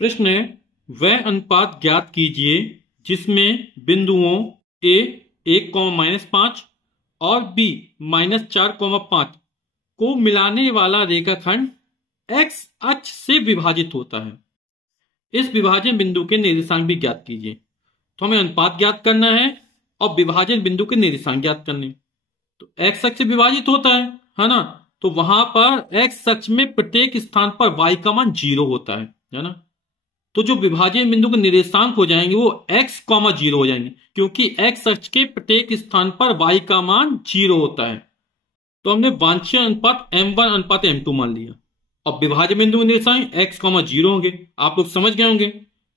प्रश्न है, वह अनुपात ज्ञात कीजिए जिसमें बिंदुओं ए 1,-5 और बी -4,5 को मिलाने वाला रेखाखंड एक्स अक्ष से विभाजित होता है। इस विभाजन बिंदु के निर्देशांक भी ज्ञात कीजिए। तो हमें अनुपात ज्ञात करना है और विभाजन बिंदु के निर्देशांक ज्ञात करने। तो एक्स अक्ष से विभाजित होता है ना, तो वहां पर एक्स अक्ष में प्रत्येक स्थान पर y का मान 0 होता है ना। तो जो विभाजन बिंदु के निर्देशांक हो जाएंगे वो x, 0 हो जाएंगे, क्योंकि x अक्ष के प्रत्येक स्थान पर y का मान 0 होता है। तो हमने वांछनीय अनुपात m1 अनुपात m2 मान लिया और विभाजन बिंदु के निर्देशांक x, 0 होंगे। आप लोग समझ गए होंगे,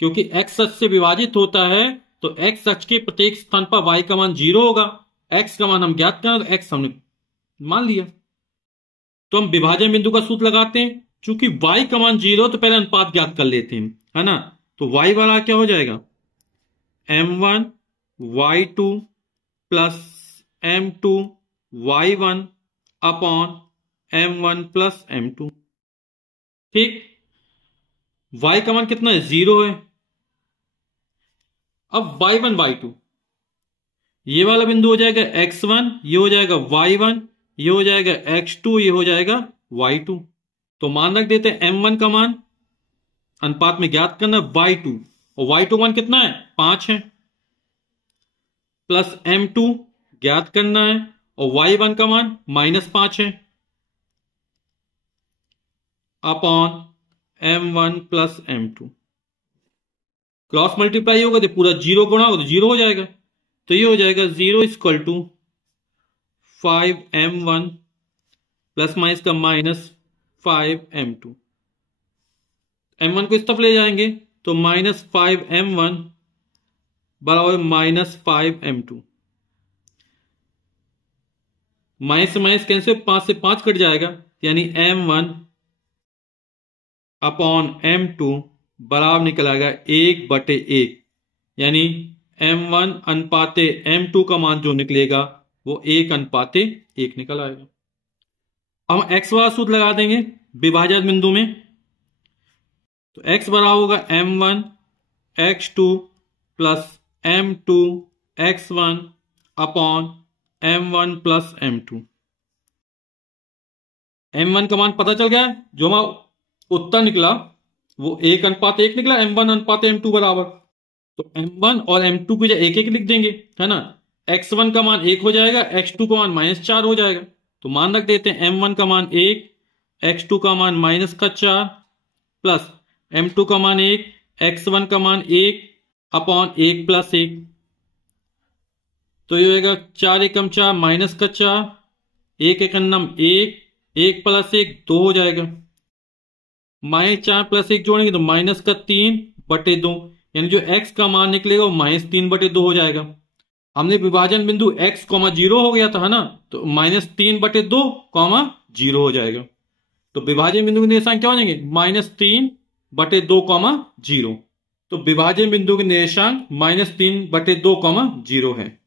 क्योंकि x अक्ष से विभाजित होता है तो x अक्ष के प्रत्येक स्थान पर y का मान 0 होगा। x का मान हम ज्ञात करें तो x हमने मान लिया। तो हम विभाजन बिंदु का सूत्र लगाते हैं। चूंकि y का मान 0 तो पहले अनुपात ज्ञात कर लेते हैं, है ना। तो y वाला क्या हो जाएगा, m1 y2 plus m2 y1 upon m1 plus m2। ठीक, y का मान कितना है, 0 है। अब y1 y2, ये वाला बिंदु हो जाएगा x1, ये हो जाएगा y1, ये हो जाएगा x2, ये हो जाएगा y2। तो मान रख देते हैं m1 का मान अनुपात में ज्ञात करना y2, और y2 का मान कितना है, 5 है, प्लस m2 ज्ञात करना है और y1 का मान -5 है, upon m1 plus m2। Cross multiply होगा तो पूरा 0 गुणा होगा तो 0 हो जाएगा। तो ये हो जाएगा 0 equal to 5m1 plus minus का -5m2। m1 को इस तरफ ले जाएंगे तो -5m1 बराबर -5m2। माइनस से माइनस कैंसिल, 5 से 5 कट जाएगा, यानी m1 अपॉन m2 बराबर निकल आएगा 1/1, यानी m1 अनुपाते m2 का मान जो निकलेगा वो 1/1 निकल आएगा। अब हम x वाला सूत्र लगा देंगे विभाजन बिंदु में। तो x बराबर होगा m1 x2 plus m2 x1 upon m1 plus m2। m1 का मान पता चल गया है, जो हमारा उत्तर निकला वो 1/1 निकला, m1 अनुपात m2 बराबर। तो m1 और m2 को 1-1 लिख देंगे, है ना। x1 का मान 1 हो जाएगा, x2 का मान -4 हो जाएगा। तो मान रख देते हैं m1 का मान 1, x2 का मान -4 प्लस m2 का मान 1, x1 का मान 1 अपॉन 1 प्लस 1। तो ये होगा 4 एकम 4 -4, 1 एकम 1, 1 प्लस 1 2 हो जाएगा। -4 प्लस 1 जोड़ेंगे तो -3/2, यानी जो x का मान निकलेगा वो -3/2 हो जाएगा। हमने विभाजन बिंदु x, 0 हो गया था, है ना, तो -3/2, 0 हो जाएगा। तो विभाजन बिंदु के निर्देशांक क्या हो जाएंगे, -3/2, 0। तो विभाजन बिंदु के निर्देशांक -3/2, 0 है।